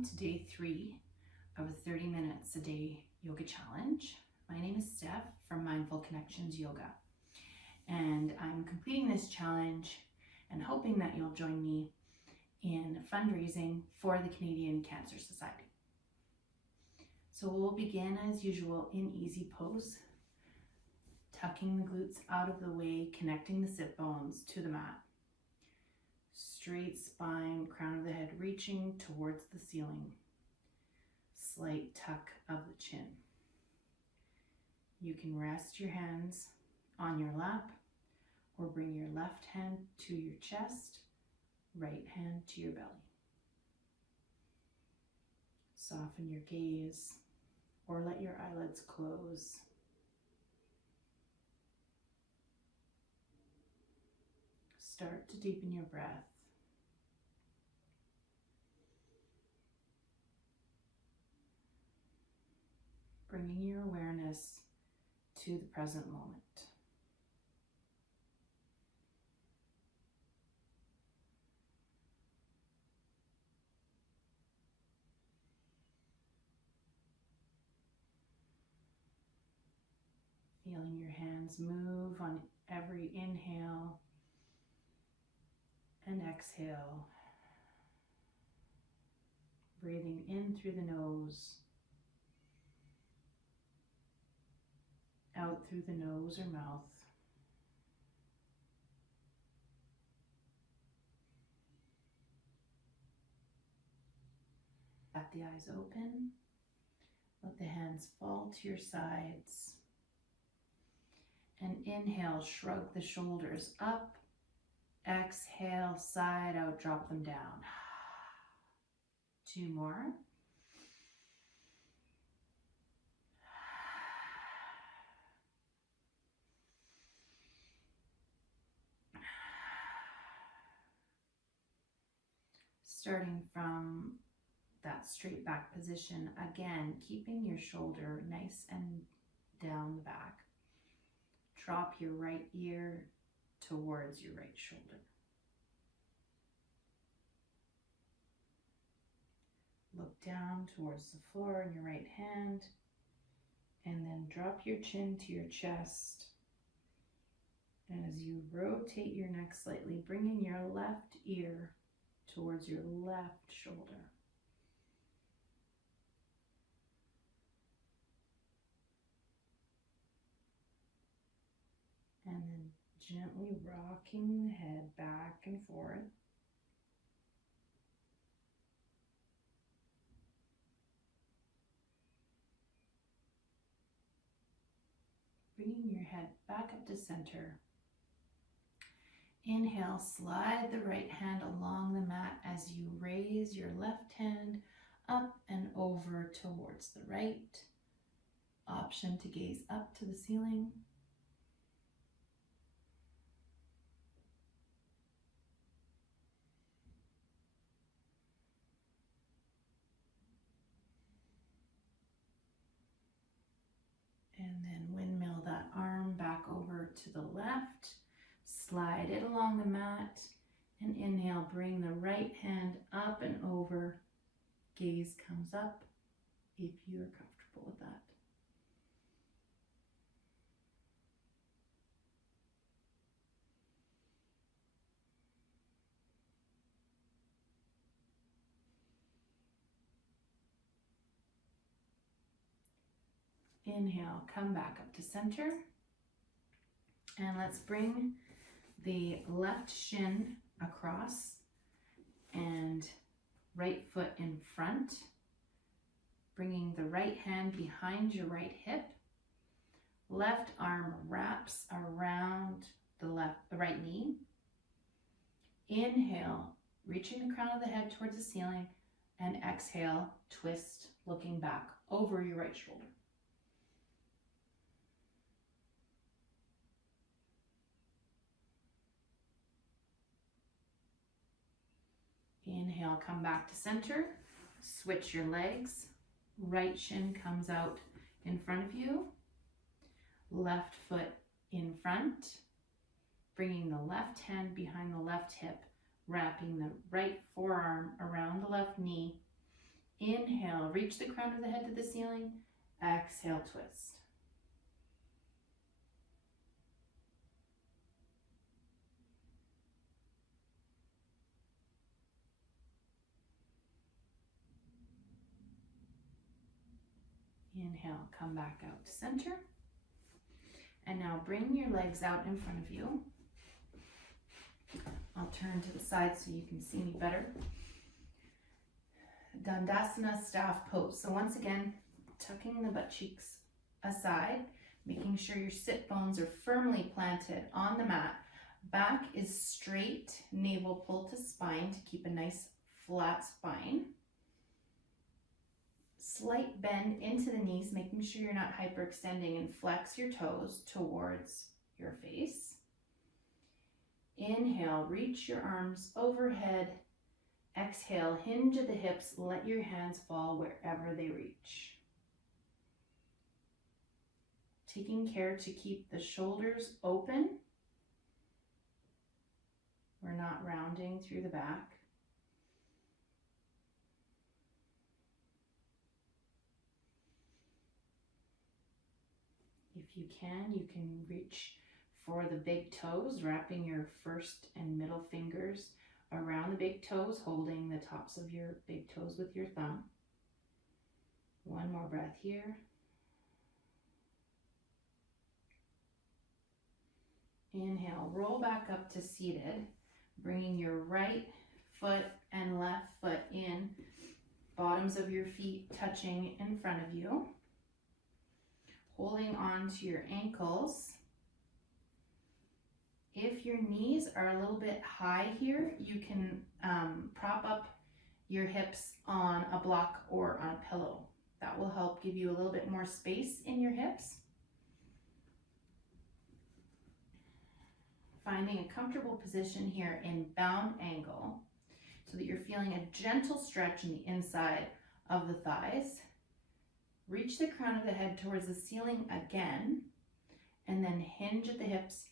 Welcome to day 3 of a 30 minutes a day yoga challenge. My name is Steph from Mindful Connections Yoga, and I'm completing this challenge and hoping that you'll join me in fundraising for the Canadian Cancer Society. So we'll begin as usual in easy pose, tucking the glutes out of the way, connecting the sit bones to the mat. Straight spine, crown of the head reaching towards the ceiling. Slight tuck of the chin. You can rest your hands on your lap or bring your left hand to your chest, right hand to your belly. Soften your gaze or let your eyelids close. Start to deepen your breath. Bringing your awareness to the present moment. Feeling your hands move on every inhale and exhale. Breathing in through the nose, out through the nose or mouth. Let the eyes open. Let the hands fall to your sides. And inhale, shrug the shoulders up. Exhale, side out, drop them down. 2 more. Starting from that straight back position, again, keeping your shoulder nice and down the back. Drop your right ear towards your right shoulder. Look down towards the floor in your right hand, and then drop your chin to your chest. And as you rotate your neck slightly, bringing your left ear towards your left shoulder. And then gently rocking the head back and forth. Bringing your head back up to center. Inhale, slide the right hand along the mat as you raise your left hand up and over towards the right. Option to gaze up to the ceiling. And then windmill that arm back over to the left. Slide it along the mat, and inhale, bring the right hand up and over. Gaze comes up if you are comfortable with that. Inhale, come back up to center, and let's bring the left shin across and right foot in front, bringing the right hand behind your right hip. Left arm wraps around the right knee. Inhale, reaching the crown of the head towards the ceiling, and exhale, twist, looking back over your right shoulder. Inhale, come back to center, switch your legs, right shin comes out in front of you, left foot in front, bringing the left hand behind the left hip, wrapping the right forearm around the left knee. Inhale, reach the crown of the head to the ceiling. Exhale, twist. Inhale, come back out to center. And now bring your legs out in front of you. I'll turn to the side so you can see me better. Dandasana staff pose. So once again, tucking the butt cheeks aside, making sure your sit bones are firmly planted on the mat. Back is straight, navel pull to spine to keep a nice flat spine. Slight bend into the knees, making sure you're not hyperextending, and flex your toes towards your face. Inhale, reach your arms overhead. Exhale, hinge at the hips, let your hands fall wherever they reach. Taking care to keep the shoulders open. We're not rounding through the back. If you can reach for the big toes, wrapping your first and middle fingers around the big toes, holding the tops of your big toes with your thumb. One more breath here. Inhale, roll back up to seated, bringing your right foot and left foot in, bottoms of your feet touching in front of you. Holding on to your ankles. If your knees are a little bit high here, you can prop up your hips on a block or on a pillow. That will help give you a little bit more space in your hips. Finding a comfortable position here in bound angle so that you're feeling a gentle stretch in the inside of the thighs. Reach the crown of the head towards the ceiling again, and then hinge at the hips,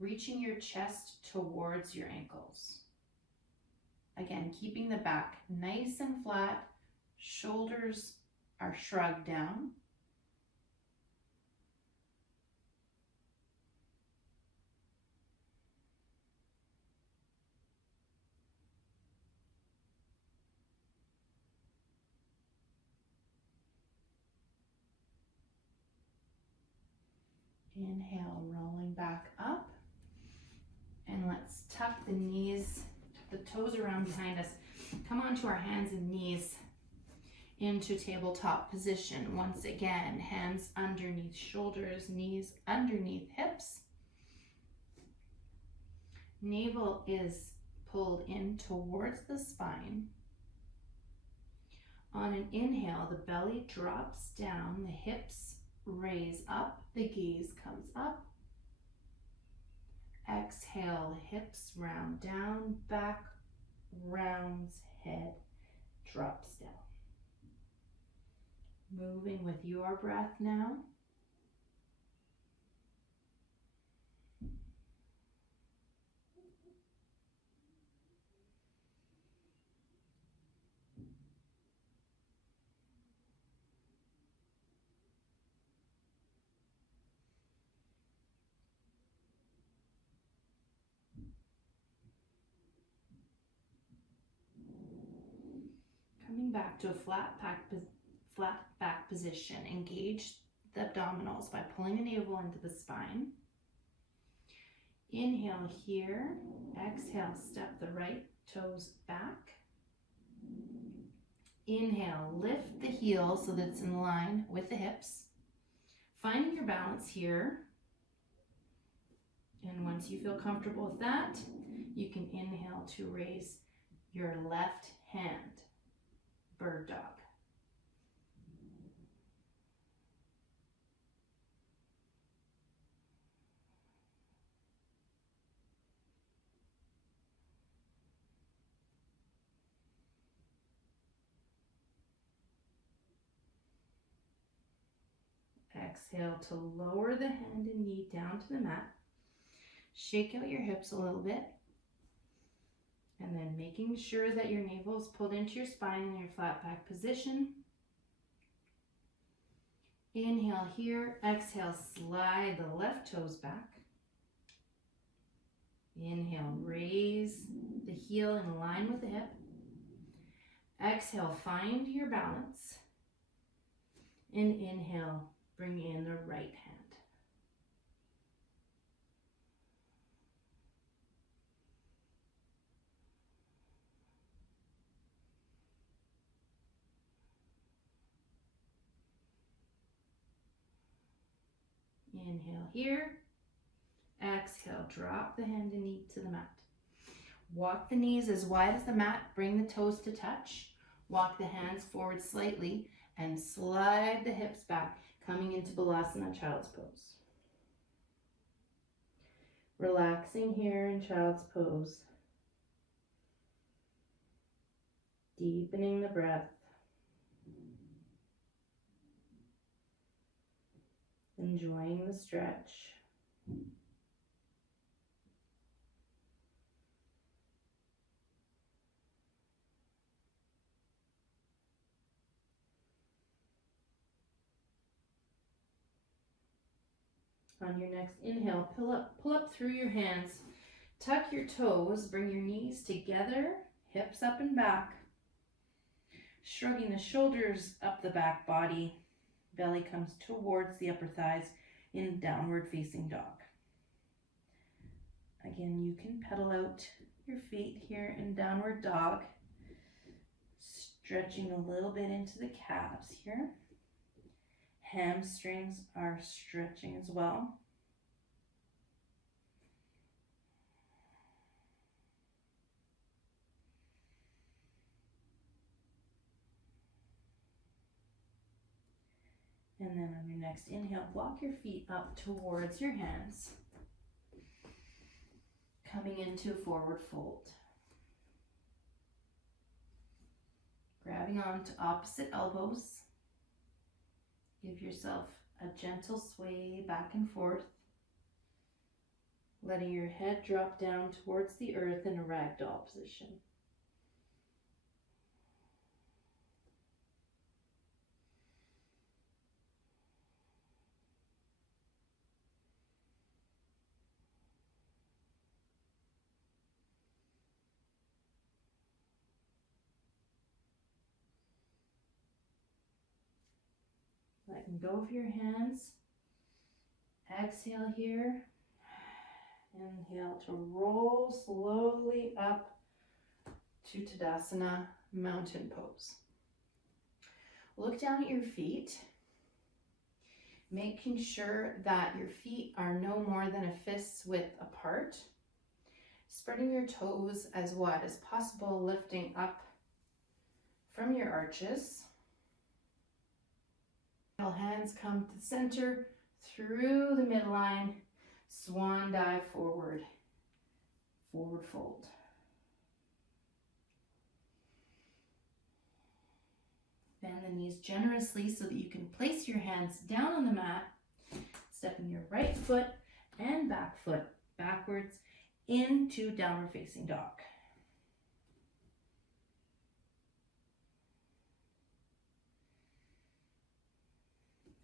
reaching your chest towards your ankles. Again, keeping the back nice and flat, shoulders are shrugged down. Inhale, rolling back up. And let's tuck the knees, the toes around behind us. Come onto our hands and knees into tabletop position. Once again, hands underneath shoulders, knees underneath hips. Navel is pulled in towards the spine. On an inhale, the belly drops down, the hips raise up, the gaze comes up. Exhale, hips round down, back rounds, head drops down. Moving with your breath now. Coming back to a flat back position. Engage the abdominals by pulling the navel into the spine. Inhale here. Exhale, step the right toes back. Inhale, lift the heels so that it's in line with the hips. Finding your balance here. And once you feel comfortable with that, you can inhale to raise your left hand. Bird dog. Exhale to lower the hand and knee down to the mat. Shake out your hips a little bit. And then making sure that your navel is pulled into your spine in your flat back position. Inhale here, exhale, slide the left toes back. Inhale, raise the heel in line with the hip. Exhale, find your balance. And inhale, bring in the right hand. Inhale here. Exhale, drop the hand and knee to the mat. Walk the knees as wide as the mat. Bring the toes to touch. Walk the hands forward slightly and slide the hips back, coming into Balasana, Child's Pose. Relaxing here in Child's Pose. Deepening the breath. Enjoying the stretch. On your next inhale, pull up through your hands. Tuck your toes, bring your knees together, hips up and back. Shrugging the shoulders up the back body. Belly comes towards the upper thighs in downward facing dog. Again, you can pedal out your feet here in downward dog. Stretching a little bit into the calves here. Hamstrings are stretching as well. And then on your next inhale, walk your feet up towards your hands. Coming into forward fold. Grabbing on to opposite elbows. Give yourself a gentle sway back and forth. Letting your head drop down towards the earth in a ragdoll position. Letting go of your hands. Exhale here. Inhale to roll slowly up to Tadasana, mountain pose. Look down at your feet, making sure that your feet are no more than a fist's width apart. Spreading your toes as wide as possible, lifting up from your arches. Hands come to the center, through the midline, swan dive forward, forward fold. Bend the knees generously so that you can place your hands down on the mat, stepping your right foot and back foot backwards into downward facing dog.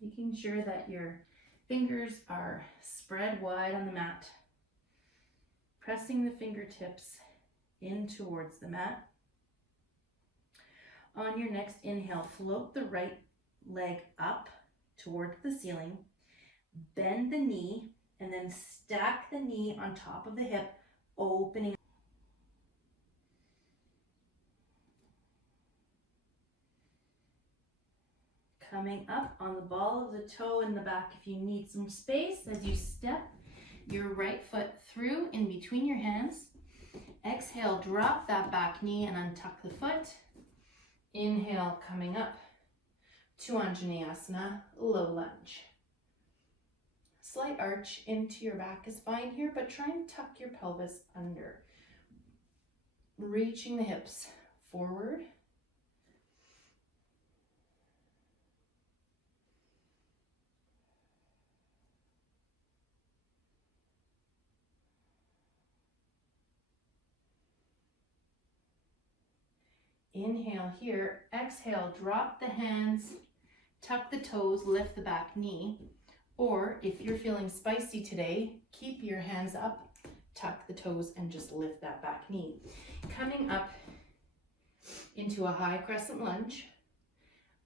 Making sure that your fingers are spread wide on the mat. Pressing the fingertips in towards the mat. On your next inhale, float the right leg up towards the ceiling. Bend the knee and then stack the knee on top of the hip, opening. Coming up on the ball of the toe in the back if you need some space as you step your right foot through in between your hands. Exhale, drop that back knee and untuck the foot. Inhale, coming up to Anjaneyasana, low lunge. Slight arch into your back is fine here, but try and tuck your pelvis under. Reaching the hips forward. Inhale here, exhale, drop the hands, tuck the toes, lift the back knee. Or if you're feeling spicy today, keep your hands up, tuck the toes, and just lift that back knee. Coming up into a high crescent lunge.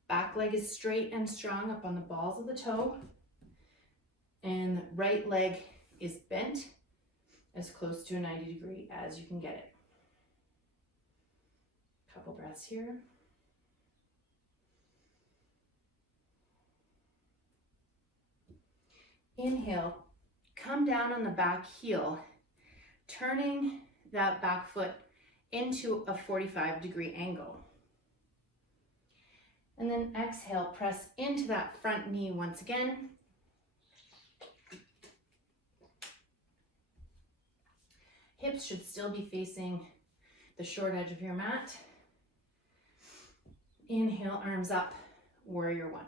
Back leg is straight and strong up on the balls of the toe. And right leg is bent as close to a 90 degree as you can get it. Couple breaths here. Inhale, come down on the back heel, turning that back foot into a 45-degree angle. And then exhale, press into that front knee once again. Hips should still be facing the short edge of your mat. Inhale, arms up, warrior one.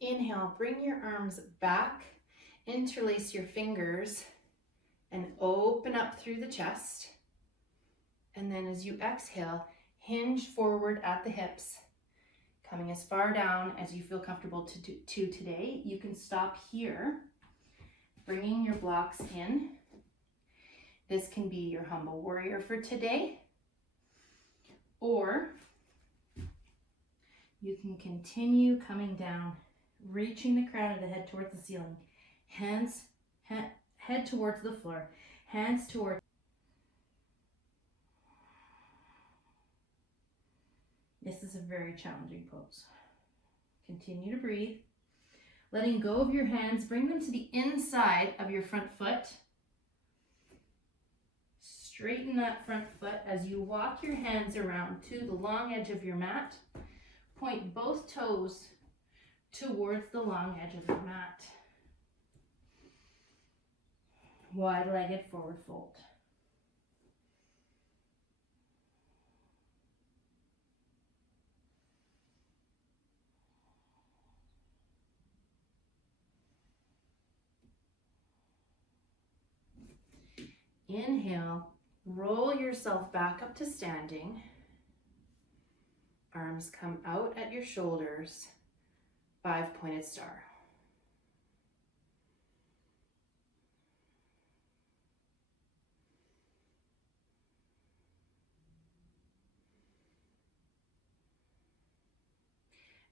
Inhale, bring your arms back, interlace your fingers, and open up through the chest. And then as you exhale, hinge forward at the hips, coming as far down as you feel comfortable to today. You can stop here, bringing your blocks in. This can be your humble warrior for today, or you can continue coming down, reaching the crown of the head towards the ceiling, head towards the floor, hands towards. This is a very challenging pose. Continue to breathe. Letting go of your hands, bring them to the inside of your front foot. Straighten that front foot as you walk your hands around to the long edge of your mat. Point both toes towards the long edge of your mat. Wide-legged forward fold. Inhale, roll yourself back up to standing. Arms come out at your shoulders, 5-pointed star.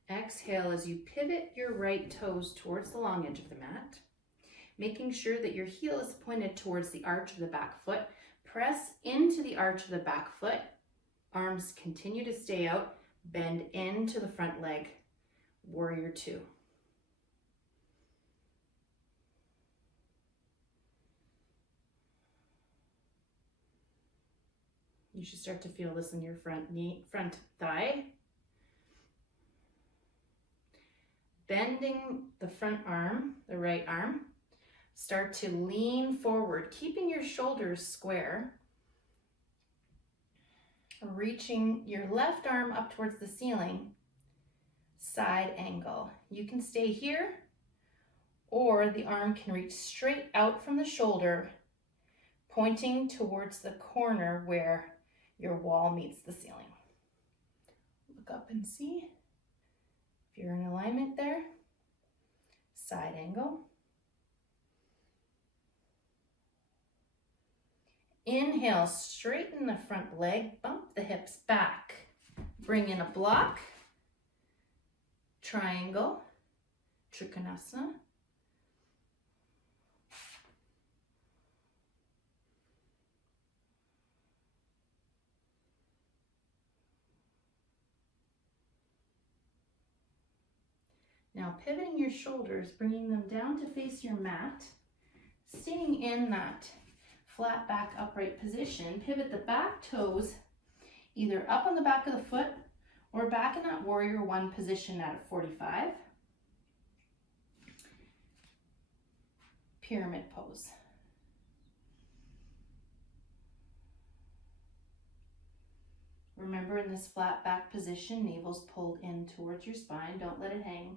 Exhale as you pivot your right toes towards the long edge of the mat, making sure that your heel is pointed towards the arch of the back foot. Press into the arch of the back foot. Arms continue to stay out. Bend into the front leg. Warrior two. You should start to feel this in your front knee, front thigh. Bending the front arm, the right arm. Start to lean forward, keeping your shoulders square. Reaching your left arm up towards the ceiling. Side angle. You can stay here, or the arm can reach straight out from the shoulder, pointing towards the corner where your wall meets the ceiling. Look up and see if you're in alignment there. Side angle. Inhale, straighten the front leg, bump the hips back. Bring in a block, triangle, Trikonasana. Now pivoting your shoulders, bringing them down to face your mat, staying in that flat back upright position. Pivot the back toes either up on the back of the foot or back in that warrior one position at a 45. Pyramid pose. Remember, in this flat back position, navel's pulled in towards your spine. Don't let it hang.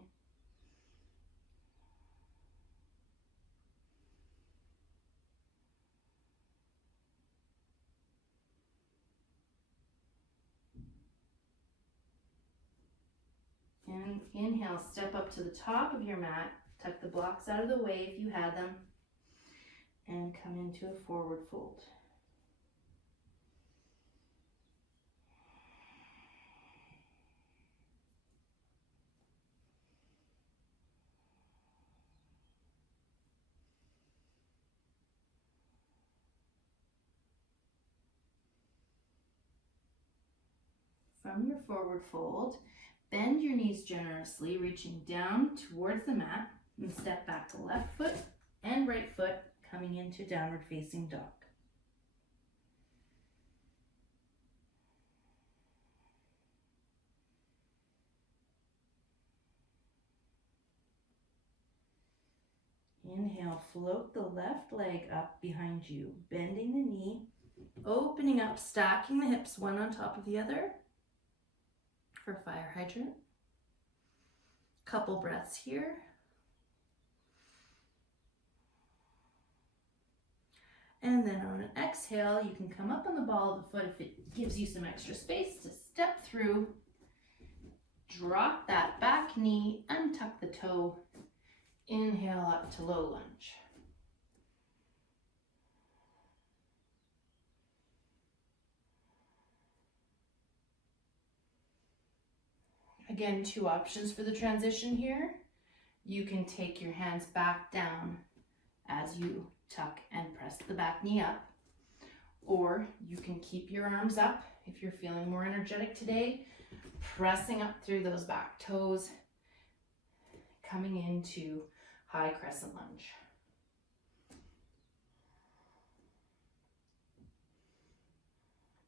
And inhale, step up to the top of your mat. Tuck the blocks out of the way if you had them. And come into a forward fold. From your forward fold, bend your knees generously, reaching down towards the mat, and step back to left foot and right foot, coming into downward facing dog. Inhale, float the left leg up behind you, bending the knee, opening up, stacking the hips one on top of the other for fire hydrant. Couple breaths here. And then on an exhale, you can come up on the ball of the foot if it gives you some extra space to step through. Drop that back knee, untuck the toe. Inhale up to low lunge. Again, two options for the transition here. You can take your hands back down as you tuck and press the back knee up, or you can keep your arms up if you're feeling more energetic today, pressing up through those back toes, coming into high crescent lunge.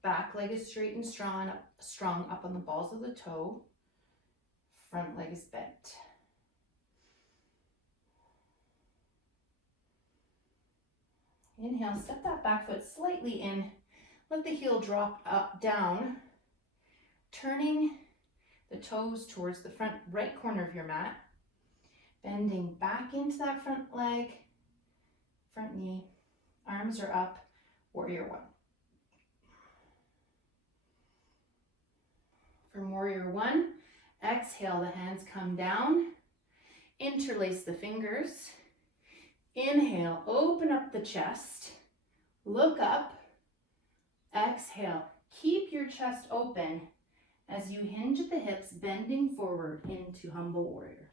Back leg is straight and strong up on the balls of the toe. Front leg is bent. Inhale, step that back foot slightly in. Let the heel drop up, down, turning the toes towards the front right corner of your mat. Bending back into that front leg, front knee. Arms are up, warrior one. From warrior one, exhale, the hands come down. Interlace the fingers. Inhale, open up the chest, look up, exhale, keep your chest open as you hinge at the hips, bending forward into humble warrior.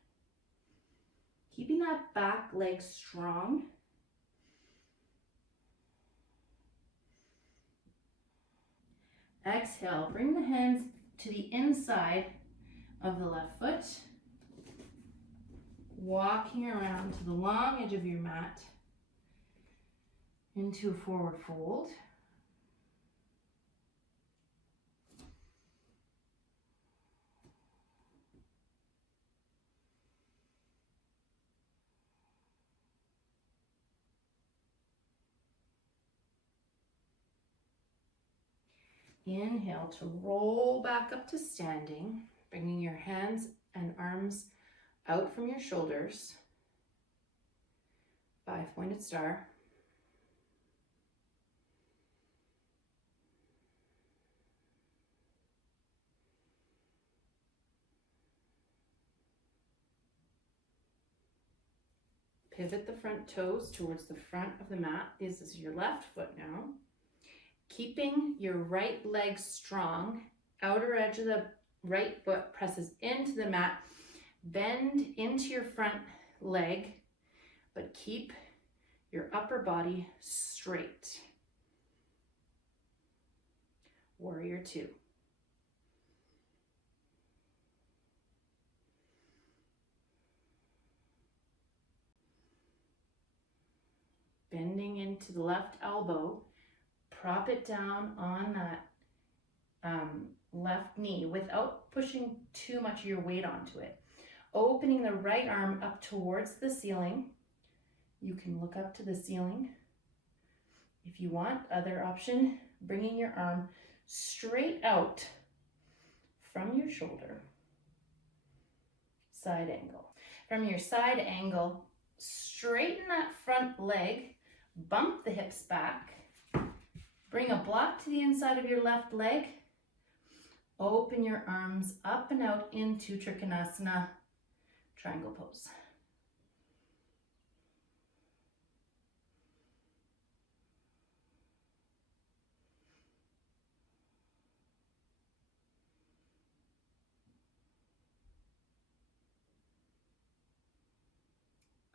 Keeping that back leg strong. Exhale, bring the hands to the inside of the left foot. Walking around to the long edge of your mat into a forward fold. Inhale to roll back up to standing, bringing your hands and arms out from your shoulders, 5-pointed star. Pivot the front toes towards the front of the mat. This is your left foot now. Keeping your right leg strong, outer edge of the right foot presses into the mat. Bend into your front leg, but keep your upper body straight. Warrior two. Bending into the left elbow, prop it down on that left knee without pushing too much of your weight onto it. Opening the right arm up towards the ceiling. You can look up to the ceiling if you want. Other option, bringing your arm straight out from your shoulder. Side angle. From your side angle, straighten that front leg, bump the hips back, bring a block to the inside of your left leg, open your arms up and out into Trikonasana, triangle pose.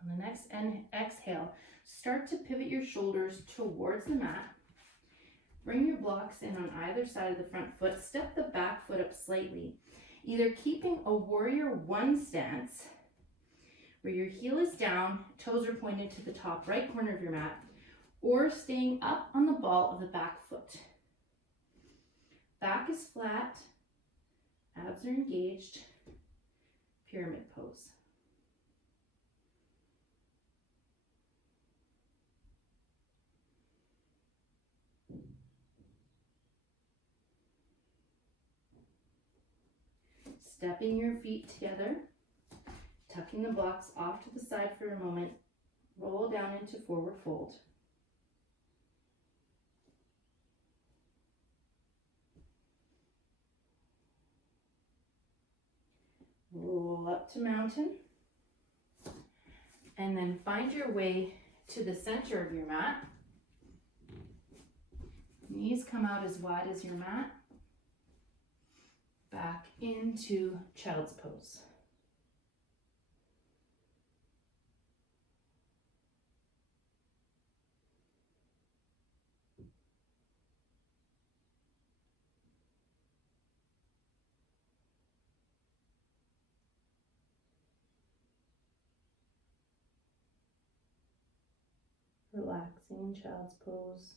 On the next exhale, start to pivot your shoulders towards the mat. Bring your blocks in on either side of the front foot. Step the back foot up slightly, either keeping a warrior one stance, where your heel is down, toes are pointed to the top right corner of your mat, or staying up on the ball of the back foot. Back is flat, abs are engaged, pyramid pose. Stepping your feet together, tucking the blocks off to the side for a moment, roll down into forward fold. Roll up to mountain, and then find your way to the center of your mat. Knees come out as wide as your mat. Back into child's pose. Relaxing in child's pose.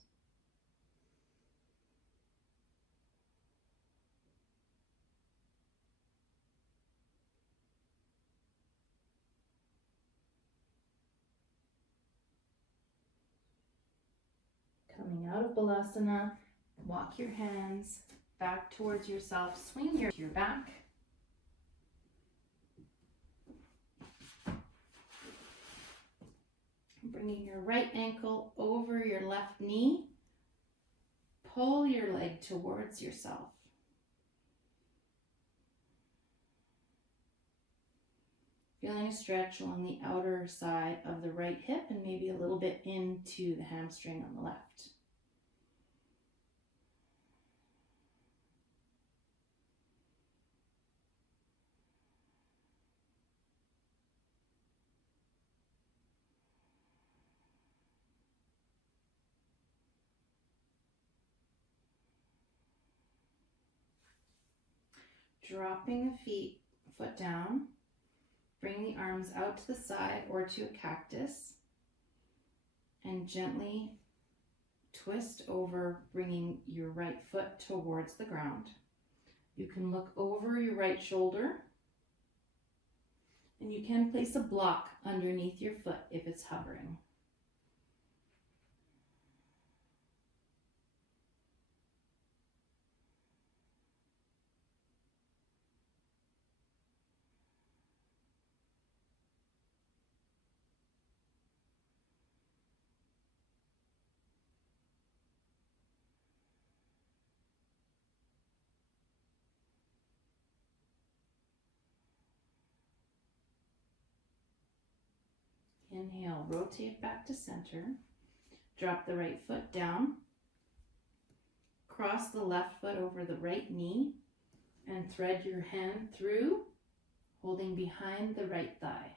Coming out of Balasana, walk your hands back towards yourself, swing your back. Bringing your right ankle over your left knee, pull your leg towards yourself. Feeling a stretch along the outer side of the right hip and maybe a little bit into the hamstring on the left. Dropping the foot down, bring the arms out to the side or to a cactus, and gently twist over, bringing your right foot towards the ground. You can look over your right shoulder, and you can place a block underneath your foot if it's hovering. Inhale, rotate back to center. Drop the right foot down. Cross the left foot over the right knee and thread your hand through, holding behind the right thigh.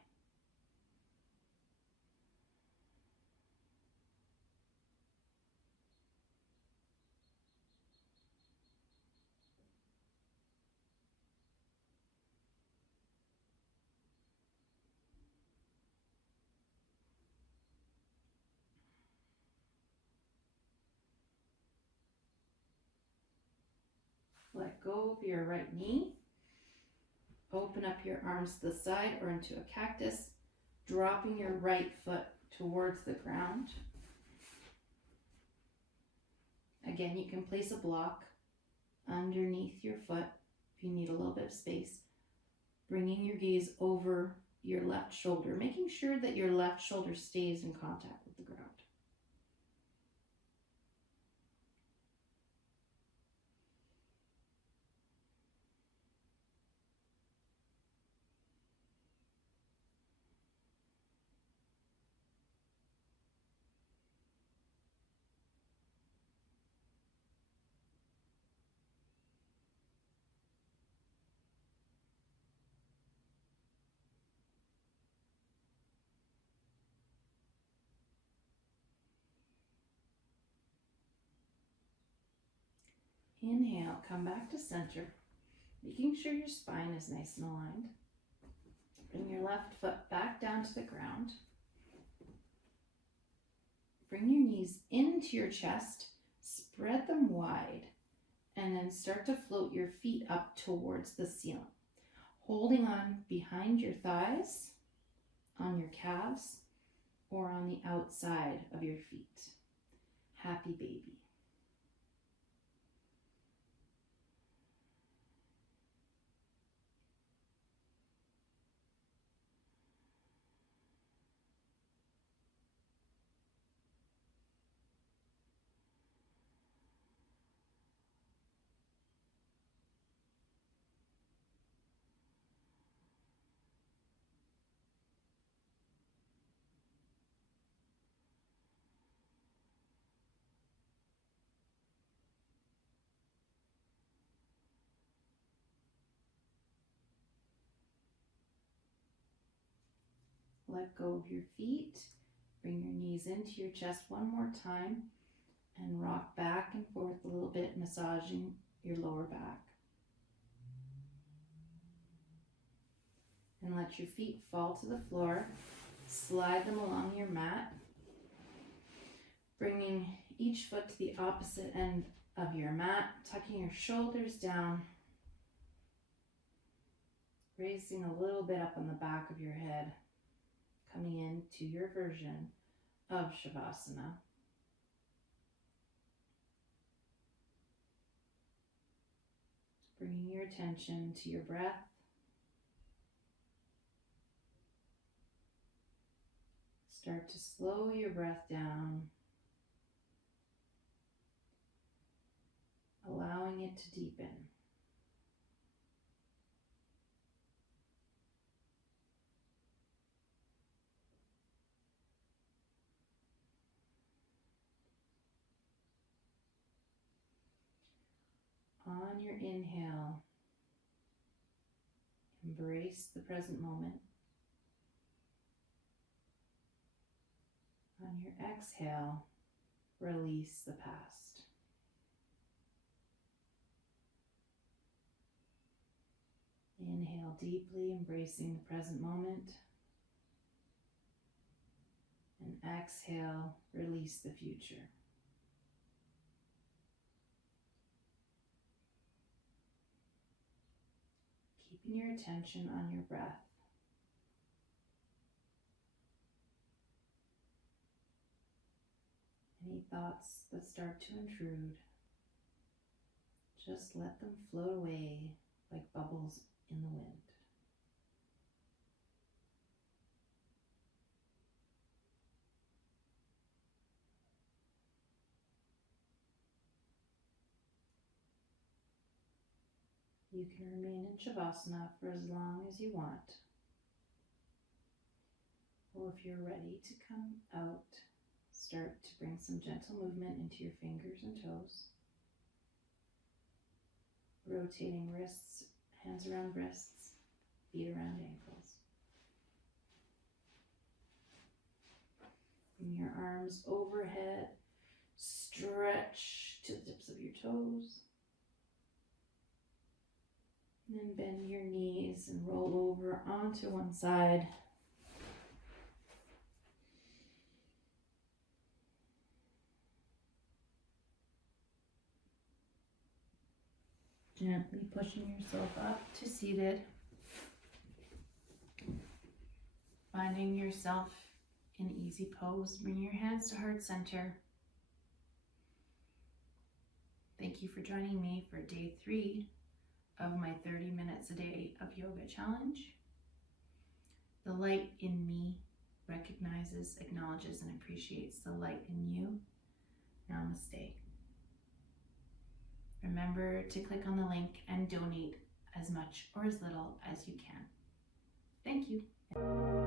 Let go of your right knee. Open up your arms to the side or into a cactus, dropping your right foot towards the ground. Again, you can place a block underneath your foot if you need a little bit of space. Bringing your gaze over your left shoulder, making sure that your left shoulder stays in contact with the ground. Inhale, come back to center, making sure your spine is nice and aligned. Bring your left foot back down to the ground. Bring your knees into your chest, spread them wide, and then start to float your feet up towards the ceiling. Holding on behind your thighs, on your calves, or on the outside of your feet. Happy baby. Let go of your feet. Bring your knees into your chest one more time and rock back and forth a little bit, massaging your lower back. And let your feet fall to the floor. Slide them along your mat, bringing each foot to the opposite end of your mat, tucking your shoulders down, raising a little bit up on the back of your head, coming into your version of Shavasana. Bringing your attention to your breath. Start to slow your breath down, allowing it to deepen. On your inhale, embrace the present moment. On your exhale, release the past. Inhale deeply, embracing the present moment. And exhale, release the future. Keeping your attention on your breath. Any thoughts that start to intrude, just let them float away like bubbles in the wind. You can remain in Shavasana for as long as you want. Or if you're ready to come out, start to bring some gentle movement into your fingers and toes. Rotating wrists, hands around wrists, feet around ankles. Bring your arms overhead, stretch to the tips of your toes. And then bend your knees and roll over onto one side. Gently pushing yourself up to seated. Finding yourself in easy pose. Bring your hands to heart center. Thank you for joining me for day 3 of my 30 minutes a day of yoga challenge. The light in me recognizes, acknowledges, and appreciates the light in you. Namaste. Remember to click on the link and donate as much or as little as you can. Thank you.